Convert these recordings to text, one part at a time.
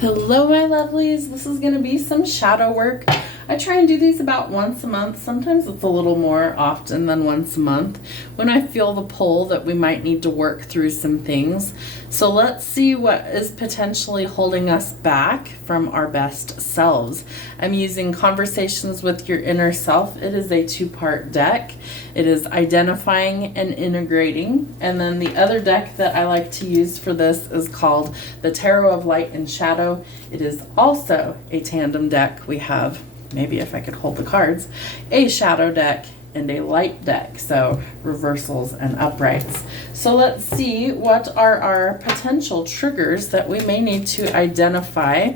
Hello, my lovelies. This is going to be some shadow work. I try and do these about once a month. Sometimes it's a little more often than once a month when I feel the pull that we might need to work through some things. So let's see what is potentially holding us back from our best selves. I'm using Conversations with Your Inner Self. It is a two-part deck. It is identifying and integrating. And then the other deck that I like to use for this is called the Tarot of Light and Shadow. It is also a tandem deck. We have, maybe if I could hold the cards, a shadow deck and a light deck, so reversals and uprights. So let's see what are our potential triggers that we may need to identify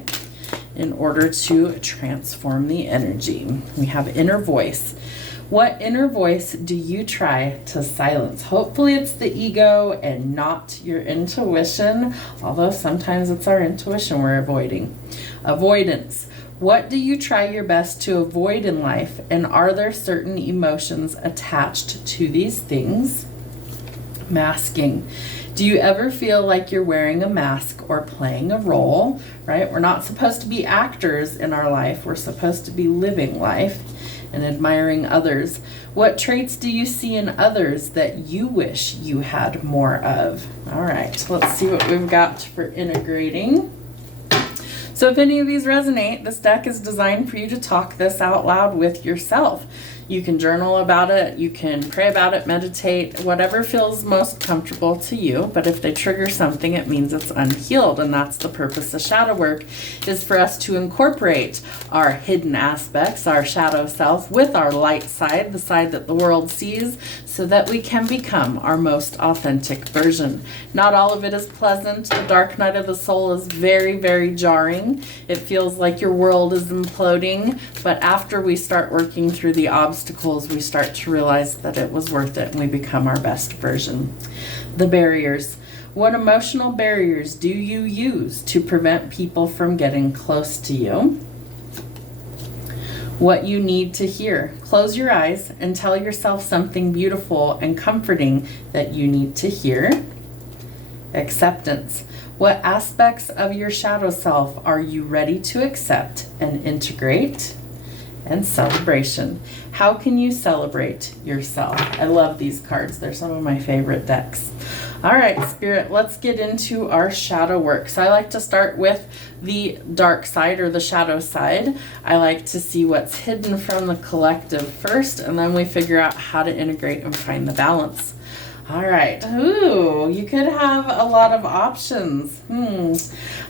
in order to transform the energy. We have inner voice. What inner voice do you try to silence? Hopefully it's the ego and not your intuition, although sometimes it's our intuition we're avoiding. Avoidance. What do you try your best to avoid in life, and are there certain emotions attached to these things? Masking. Do you ever feel like you're wearing a mask or playing a role, right? We're not supposed to be actors in our life. We're supposed to be living life and admiring others. What traits do you see in others that you wish you had more of? All right, let's see what we've got for integrating. So if any of these resonate, this deck is designed for you to talk this out loud with yourself. You can journal about it, you can pray about it, meditate, whatever feels most comfortable to you. But if they trigger something, it means it's unhealed. And that's the purpose of shadow work, is for us to incorporate our hidden aspects, our shadow self, with our light side, the side that the world sees, so that we can become our most authentic version. Not all of it is pleasant. The dark night of the soul is very, very jarring. It feels like your world is imploding. But after we start working through the obstacles, we start to realize that it was worth it and we become our best version. The barriers. What emotional barriers do you use to prevent people from getting close to you? What you need to hear. Close your eyes and tell yourself something beautiful and comforting that you need to hear. Acceptance. What aspects of your shadow self are you ready to accept and integrate? And celebration. How can you celebrate yourself? I love these cards. They're some of my favorite decks. All right, Spirit, let's get into our shadow work. So I like to start with the dark side or the shadow side. I like to see what's hidden from the collective first, and then we figure out how to integrate and find the balance. All right. Ooh, you could have a lot of options.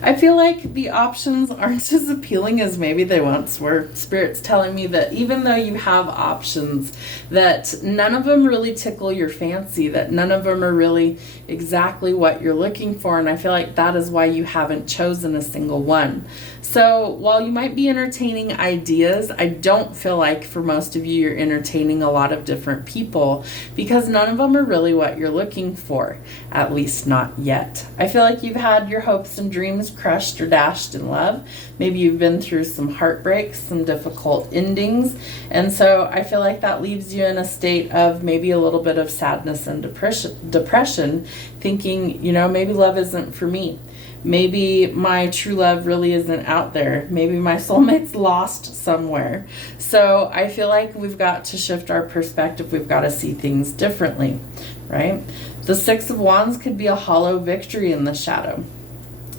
I feel like the options aren't as appealing as maybe they once were. Spirit's telling me that even though you have options, that none of them really tickle your fancy, that none of them are really exactly what you're looking for. And I feel like that is why you haven't chosen a single one. So while you might be entertaining ideas, I don't feel like for most of you, you're entertaining a lot of different people, because none of them are really what you're looking for, at least not yet. I feel like you've had your hopes and dreams crushed or dashed in love. Maybe you've been through some heartbreaks, some difficult endings. And so I feel like that leaves you in a state of maybe a little bit of sadness and depression, thinking, maybe love isn't for me. Maybe my true love really isn't out there. Maybe my soulmate's lost somewhere. So I feel like we've got to shift our perspective. We've got to see things differently, right? The Six of Wands could be a hollow victory in the shadow.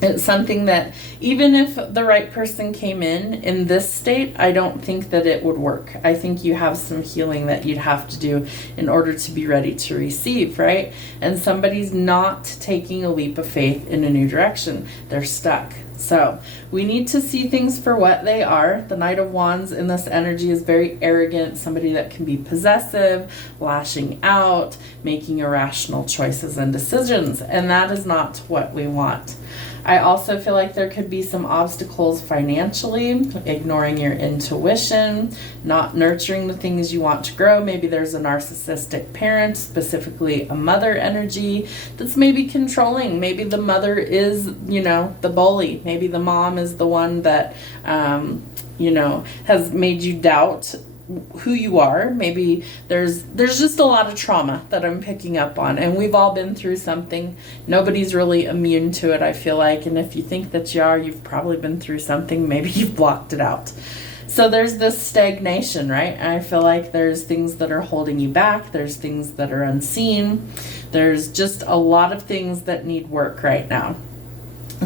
It's something that even if the right person came in this state, I don't think that it would work. I think you have some healing that you'd have to do in order to be ready to receive, right? And somebody's not taking a leap of faith in a new direction. They're stuck. So we need to see things for what they are. The Knight of Wands in this energy is very arrogant, somebody that can be possessive, lashing out, making irrational choices and decisions. And that is not what we want. I also feel like there could be some obstacles financially, ignoring your intuition, not nurturing the things you want to grow. Maybe there's a narcissistic parent, specifically a mother energy, that's maybe controlling. Maybe the mother is, the bully. Maybe the mom is the one that, has made you doubt who you are. Maybe there's just a lot of trauma that I'm picking up on, and we've all been through something. Nobody's really immune to it, I feel like, and if you think that you are, you've probably been through something. Maybe you've blocked it out. So there's this stagnation, right? And I feel like there's things that are holding you back. There's things that are unseen. There's just a lot of things that need work right now.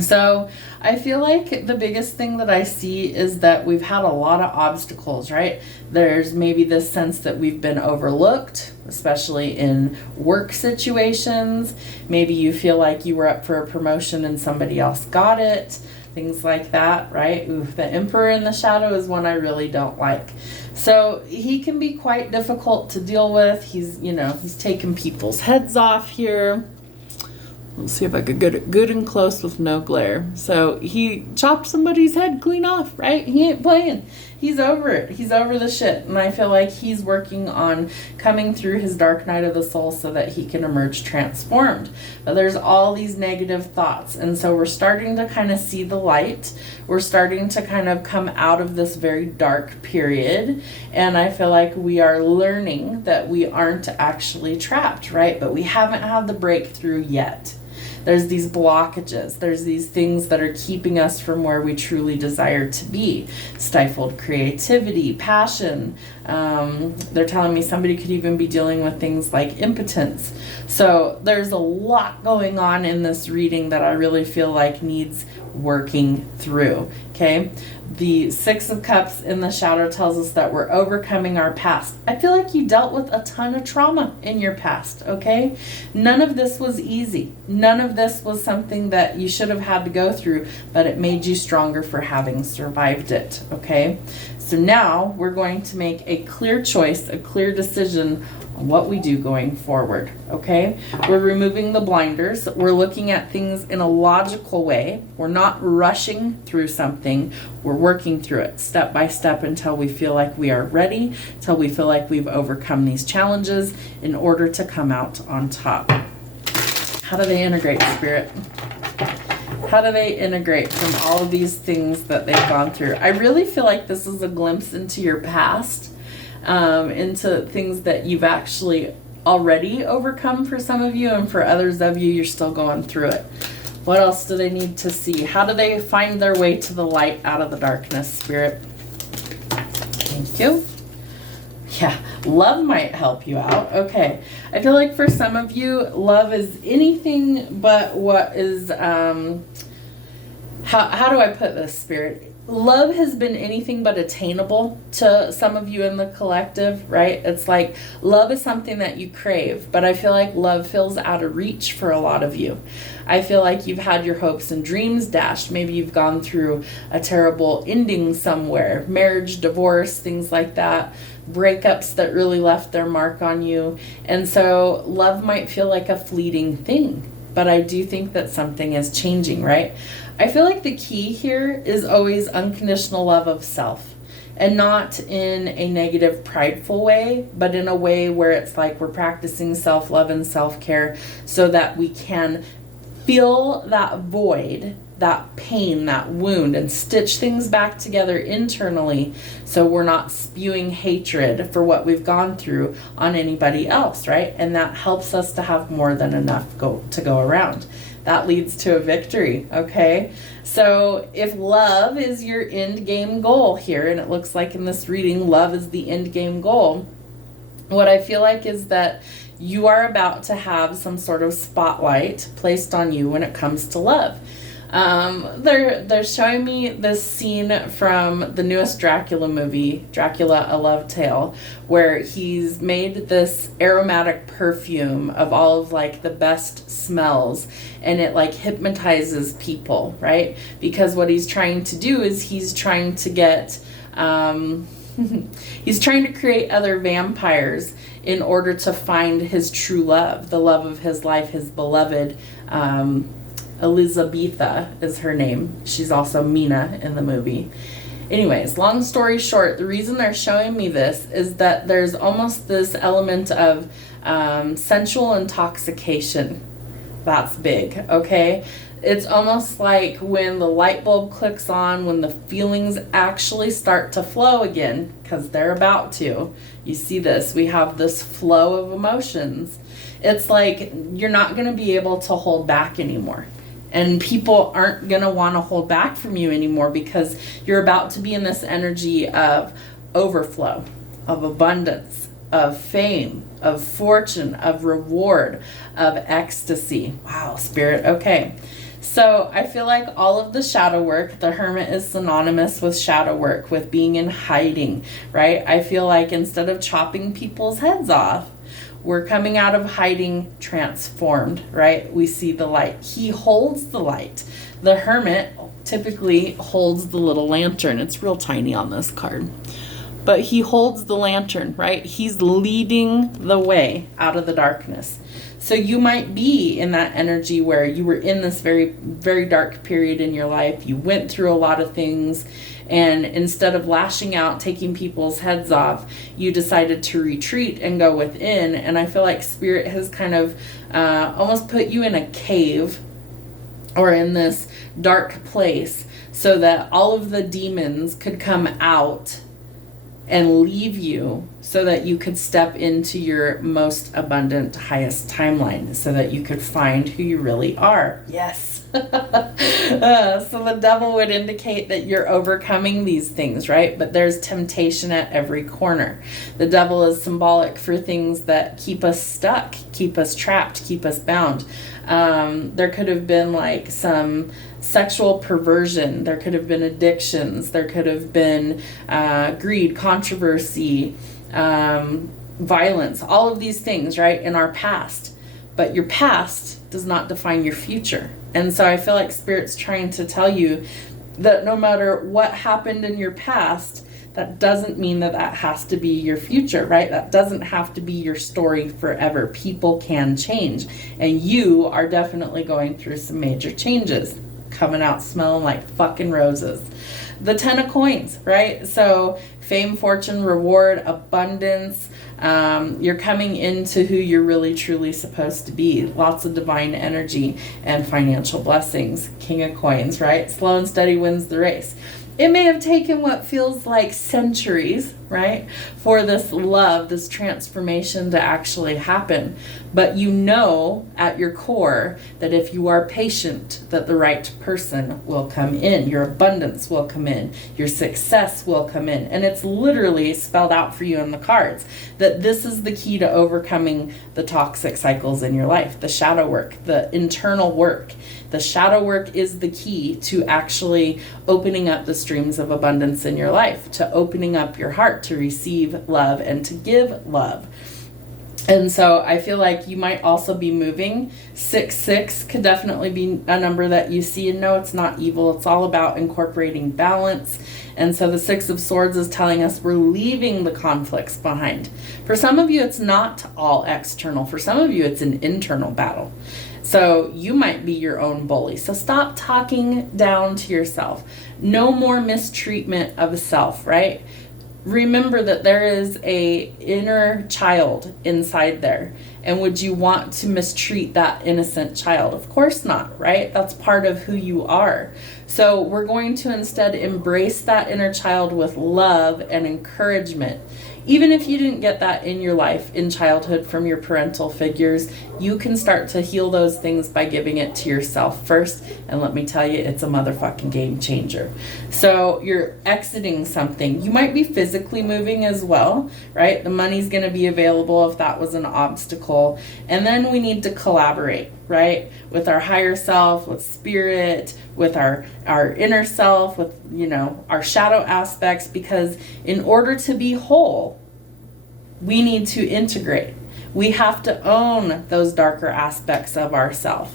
So I feel like the biggest thing that I see is that we've had a lot of obstacles, right? There's maybe this sense that we've been overlooked, especially in work situations. Maybe you feel like you were up for a promotion and somebody else got it. Things like that, right? Ooh, the Emperor in the shadow is one I really don't like. So he can be quite difficult to deal with. He's taking people's heads off here. Let's see if I could get it good and close with no glare. So he chopped somebody's head clean off, right? He ain't playing. He's over it. He's over the shit. And I feel like he's working on coming through his dark night of the soul so that he can emerge transformed. But there's all these negative thoughts. And so we're starting to kind of see the light. We're starting to kind of come out of this very dark period. And I feel like we are learning that we aren't actually trapped, right? But we haven't had the breakthrough yet. There's these blockages. There's these things that are keeping us from where we truly desire to be. Stifled creativity, passion. They're telling me somebody could even be dealing with things like impotence. So there's a lot going on in this reading that I really feel like needs working through. Okay? The Six of Cups in the shadow tells us that we're overcoming our past. I feel like you dealt with a ton of trauma in your past, okay? None of this was easy. None of this was something that you should have had to go through, but it made you stronger for having survived it, okay? So now we're going to make a clear choice, a clear decision on what we do going forward, okay? We're removing the blinders. We're looking at things in a logical way. We're not rushing through something. We're working through it step by step until we feel like we are ready, until we feel like we've overcome these challenges in order to come out on top. How do they integrate, Spirit? How do they integrate from all of these things that they've gone through? I really feel like this is a glimpse into your past, into things that you've actually already overcome for some of you, and for others of you, you're still going through it. What else do they need to see? How do they find their way to the light out of the darkness, Spirit? Thank you. Yeah, love might help you out. Okay. I feel like for some of you, love is anything but what is, how do I put this, Spirit? Love has been anything but attainable to some of you in the collective, right? It's like love is something that you crave, but I feel like love feels out of reach for a lot of you. I feel like you've had your hopes and dreams dashed. Maybe you've gone through a terrible ending somewhere, marriage, divorce, things like that, breakups that really left their mark on you. And so love might feel like a fleeting thing, but I do think that something is changing, right? I feel like the key here is always unconditional love of self, and not in a negative, prideful way, but in a way where it's like we're practicing self-love and self-care so that we can feel that void, that pain, that wound, and stitch things back together internally so we're not spewing hatred for what we've gone through on anybody else, right? And that helps us to have more than enough to go around. That leads to a victory, okay? So if love is your end game goal here, and it looks like in this reading, love is the end game goal, what I feel like is that you are about to have some sort of spotlight placed on you when it comes to love. They're showing me this scene from the newest Dracula movie, Dracula, A Love Tale, where he's made this aromatic perfume of all of like the best smells, and it like hypnotizes people, right? Because what he's trying to do is he's trying to get, he's trying to create other vampires in order to find his true love, the love of his life, his beloved, Elizabetha is her name. She's also Mina in the movie. Anyways, long story short, the reason they're showing me this is that there's almost this element of sensual intoxication. That's big, okay? It's almost like when the light bulb clicks on, when the feelings actually start to flow again, because they're about to. You see this, we have this flow of emotions. It's like you're not going to be able to hold back anymore. And people aren't going to want to hold back from you anymore, because you're about to be in this energy of overflow, of abundance, of fame, of fortune, of reward, of ecstasy. Wow, Spirit. Okay. So I feel like all of the shadow work, the Hermit is synonymous with shadow work, with being in hiding, right? I feel like instead of chopping people's heads off, we're coming out of hiding transformed, right? We see the light. He holds the light. The Hermit typically holds the little lantern. It's real tiny on this card. But he holds the lantern, right? He's leading the way out of the darkness. So you might be in that energy where you were in this very, very dark period in your life. You went through a lot of things, and instead of lashing out, taking people's heads off, you decided to retreat and go within. And I feel like Spirit has kind of almost put you in a cave or in this dark place so that all of the demons could come out and leave you, so that you could step into your most abundant, highest timeline, so that you could find who you really are. Yes. So the devil would indicate that you're overcoming these things, right? But there's temptation at every corner. The devil is symbolic for things that keep us stuck, keep us trapped, keep us bound. There could have been like some sexual perversion. There could have been addictions. There could have been greed, controversy, violence, all of these things, right, in our past. But your past does not define your future. And so I feel like Spirit's trying to tell you that no matter what happened in your past, that doesn't mean that that has to be your future, right? That doesn't have to be your story forever. People can change. And you are definitely going through some major changes, coming out smelling like fucking roses. The 10 of coins, right? So fame, fortune, reward, abundance. You're coming into who you're really truly supposed to be. Lots of divine energy and financial blessings. King of coins, right? Slow and steady wins the race. It may have taken what feels like centuries, right, for this love, this transformation to actually happen. But you know at your core that if you are patient, that the right person will come in. Your abundance will come in. Your success will come in. And it's literally spelled out for you in the cards that this is the key to overcoming the toxic cycles in your life, the shadow work, the internal work. The shadow work is the key to actually opening up the streams of abundance in your life, to opening up your heart to receive love and to give love. And so I feel like you might also be moving. 6 could definitely be a number that you see, and no, it's not evil. It's all about incorporating balance. And so the 6 of Swords is telling us we're leaving the conflicts behind. For some of you, it's not all external. For some of you, it's an internal battle. So you might be your own bully. So stop talking down to yourself. No more mistreatment of self, right? Remember that there is a inner child inside there. And would you want to mistreat that innocent child? Of course not, right? That's part of who you are. So we're going to instead embrace that inner child with love and encouragement. Even if you didn't get that in your life in childhood from your parental figures, you can start to heal those things by giving it to yourself first. And let me tell you, it's a motherfucking game changer. So you're exiting something. You might be physically moving as well, right? The money's going to be available if that was an obstacle. And then we need to collaborate, right? With our higher self, with spirit, with our inner self, with, our shadow aspects, because in order to be whole, we need to integrate. We have to own those darker aspects of ourself.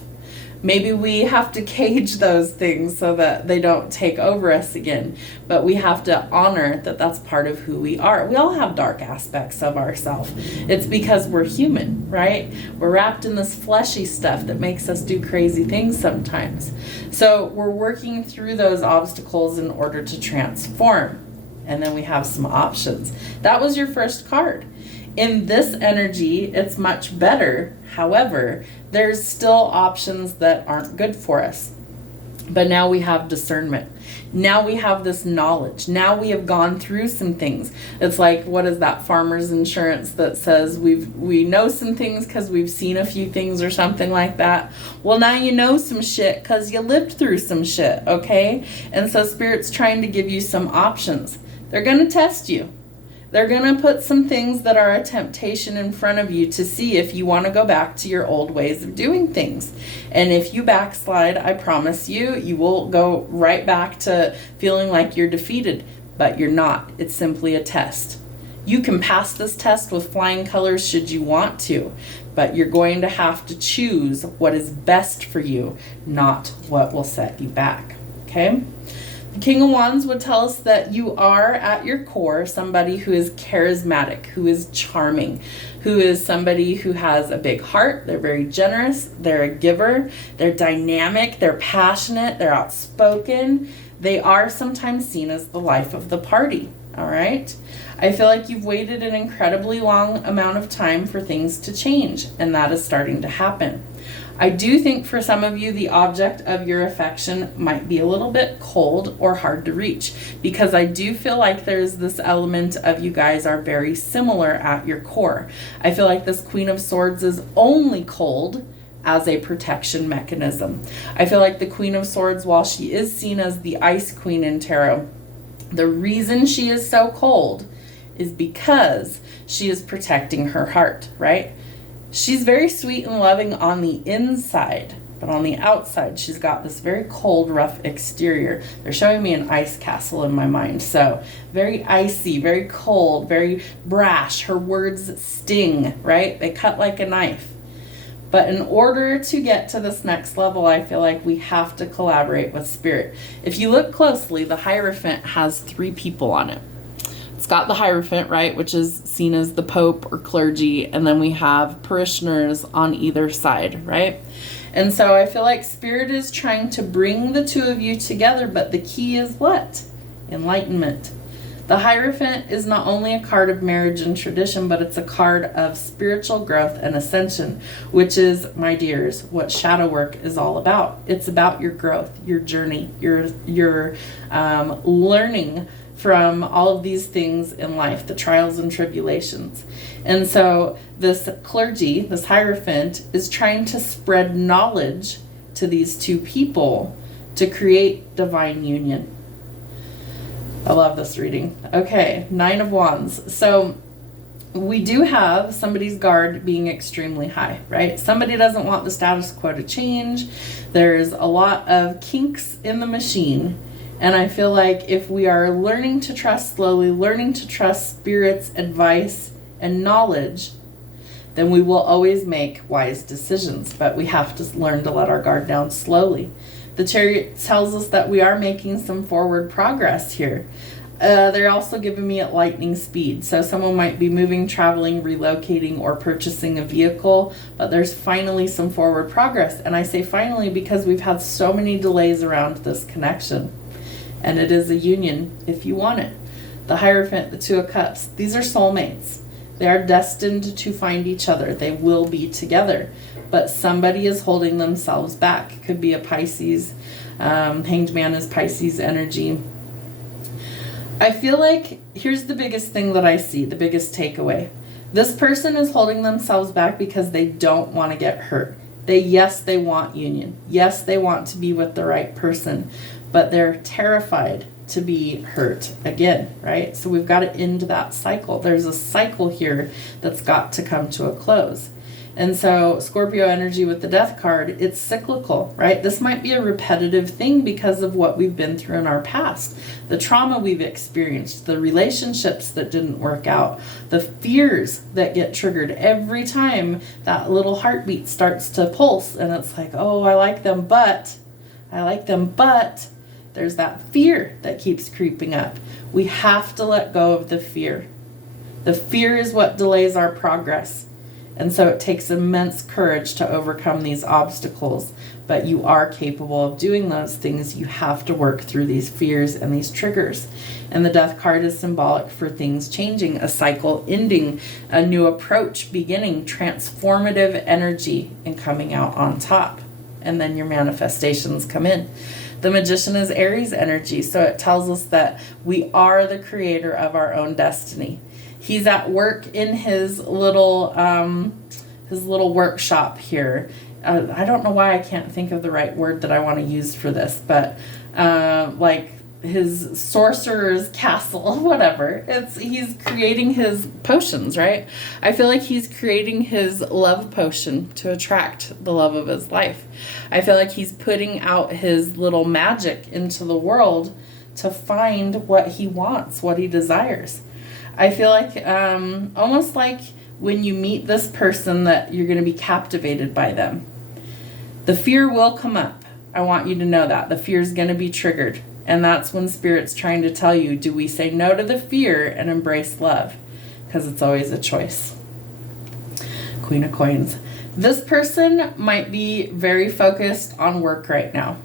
Maybe we have to cage those things so that they don't take over us again. But we have to honor that that's part of who we are. We all have dark aspects of ourselves. It's because we're human, right? We're wrapped in this fleshy stuff that makes us do crazy things sometimes. So we're working through those obstacles in order to transform. And then we have some options. That was your first card. In this energy, it's much better. However, there's still options that aren't good for us. But now we have discernment. Now we have this knowledge. Now we have gone through some things. It's like, what is that farmer's insurance that says we know some things because we've seen a few things or something like that? Well, now you know some shit because you lived through some shit, okay? And so Spirit's trying to give you some options. They're going to test you. They're going to put some things that are a temptation in front of you to see if you want to go back to your old ways of doing things. And if you backslide, I promise you, you will go right back to feeling like you're defeated. But you're not. It's simply a test. You can pass this test with flying colors should you want to, but you're going to have to choose what is best for you, not what will set you back. Okay? The King of Wands would tell us that you are at your core somebody who is charismatic, who is charming, who is somebody who has a big heart. They're very generous. They're a giver. They're dynamic. They're passionate. They're outspoken. They are sometimes seen as the life of the party. All right. I feel like you've waited an incredibly long amount of time for things to change, and that is starting to happen. I do think for some of you, the object of your affection might be a little bit cold or hard to reach, because I do feel like there's this element of you guys are very similar at your core. I feel like this Queen of Swords is only cold as a protection mechanism. I feel like the Queen of Swords, while she is seen as the Ice Queen in tarot, the reason she is so cold is because she is protecting her heart, right? She's very sweet and loving on the inside, but on the outside, she's got this very cold, rough exterior. They're showing me an ice castle in my mind. So very icy, very cold, very brash. Her words sting, right? They cut like a knife. But in order to get to this next level, I feel like we have to collaborate with Spirit. If you look closely, the Hierophant has 3 people on it. It's got the Hierophant, right, which is seen as the Pope or clergy, and then we have parishioners on either side, right? And so I feel like Spirit is trying to bring the 2 of you together, but the key is what? Enlightenment. The Hierophant is not only a card of marriage and tradition, but it's a card of spiritual growth and ascension, which is, my dears, what shadow work is all about. It's about your growth, your journey, your learning from all of these things in life, the trials and tribulations. And so this clergy, this Hierophant, is trying to spread knowledge to these 2 people to create divine union. I love this reading. Okay, 9 of Wands. So we do have somebody's guard being extremely high, right? Somebody doesn't want the status quo to change. There's a lot of kinks in the machine. And I feel like if we are learning to trust slowly, learning to trust Spirit's advice and knowledge, then we will always make wise decisions. But we have to learn to let our guard down slowly. The Chariot tells us that we are making some forward progress here. They're also giving me at lightning speed. So someone might be moving, traveling, relocating, or purchasing a vehicle, but there's finally some forward progress. And I say finally because we've had so many delays around this connection. And it is a union if you want it. The Hierophant, the 2 of Cups, these are soulmates. They are destined to find each other. They will be together. But somebody is holding themselves back. It could be a Pisces. Hanged Man is Pisces energy. I feel like here's the biggest thing that I see, the biggest takeaway. This person is holding themselves back because they don't want to get hurt. Yes, they want union. Yes, they want to be with the right person. But they're terrified to be hurt again, right? So we've got to end that cycle. There's a cycle here that's got to come to a close. And so Scorpio energy with the Death card, it's cyclical, right? This might be a repetitive thing because of what we've been through in our past, the trauma we've experienced, the relationships that didn't work out, the fears that get triggered every time that little heartbeat starts to pulse. And it's like, oh, I like them, but there's that fear that keeps creeping up. We have to let go of the fear. The fear is what delays our progress. And so it takes immense courage to overcome these obstacles. But you are capable of doing those things. You have to work through these fears and these triggers. And the Death card is symbolic for things changing, a cycle ending, a new approach beginning, transformative energy and coming out on top. And then your manifestations come in. The Magician is Aries energy, so it tells us that we are the creator of our own destiny. He's at work in his little workshop here. I don't know why I can't think of the right word that I want to use for this, but like his sorcerer's castle, whatever. He's creating his potions, right? I feel like he's creating his love potion to attract the love of his life. I feel like he's putting out his little magic into the world to find what he wants, what he desires. I feel like almost like when you meet this person that you're going to be captivated by them. The fear will come up. I want you to know that. The fear is going to be triggered. And that's when Spirit's trying to tell you, do we say no to the fear and embrace love? Because it's always a choice. Queen of Coins. This person might be very focused on work right now.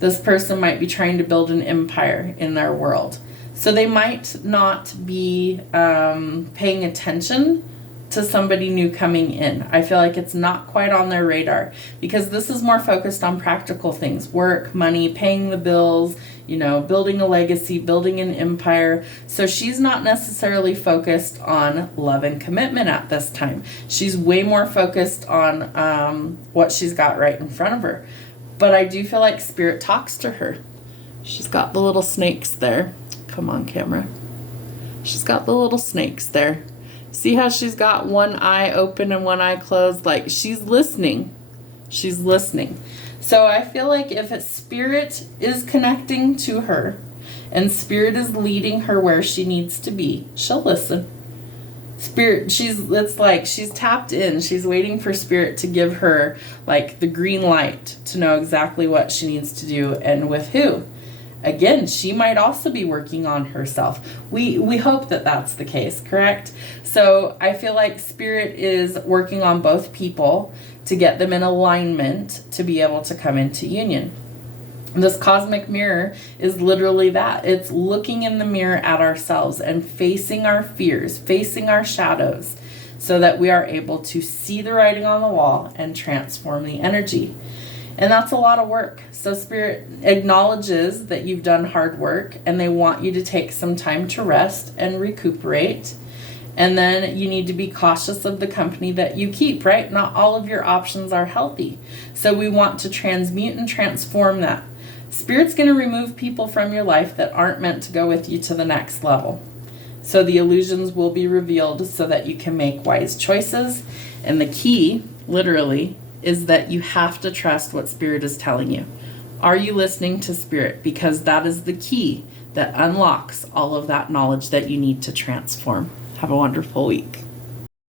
This person might be trying to build an empire in their world. So they might not be paying attention to somebody new coming in. I feel like it's not quite on their radar because this is more focused on practical things, work, money, paying the bills, building a legacy, building an empire. So she's not necessarily focused on love and commitment at this time. She's way more focused on what she's got right in front of her. But I do feel like Spirit talks to her. She's got the little snakes there. Come on, camera. She's got the little snakes there. See how she's got one eye open and one eye closed? Like she's listening. She's listening. So I feel like if a Spirit is connecting to her and Spirit is leading her where she needs to be, she'll listen. Spirit, it's like she's tapped in. She's waiting for Spirit to give her like the green light to know exactly what she needs to do and with who. Again, she might also be working on herself. We hope that that's the case, correct? So I feel like Spirit is working on both people to get them in alignment to be able to come into union. This cosmic mirror is literally that. It's looking in the mirror at ourselves and facing our fears, facing our shadows, so that we are able to see the writing on the wall and transform the energy. And that's a lot of work. So Spirit acknowledges that you've done hard work and they want you to take some time to rest and recuperate. And then you need to be cautious of the company that you keep, right? Not all of your options are healthy. So we want to transmute and transform that. Spirit's going to remove people from your life that aren't meant to go with you to the next level. So the illusions will be revealed so that you can make wise choices. And the key, literally, is that you have to trust what Spirit is telling you. Are you listening to Spirit? Because that is the key that unlocks all of that knowledge that you need to transform. Have a wonderful week.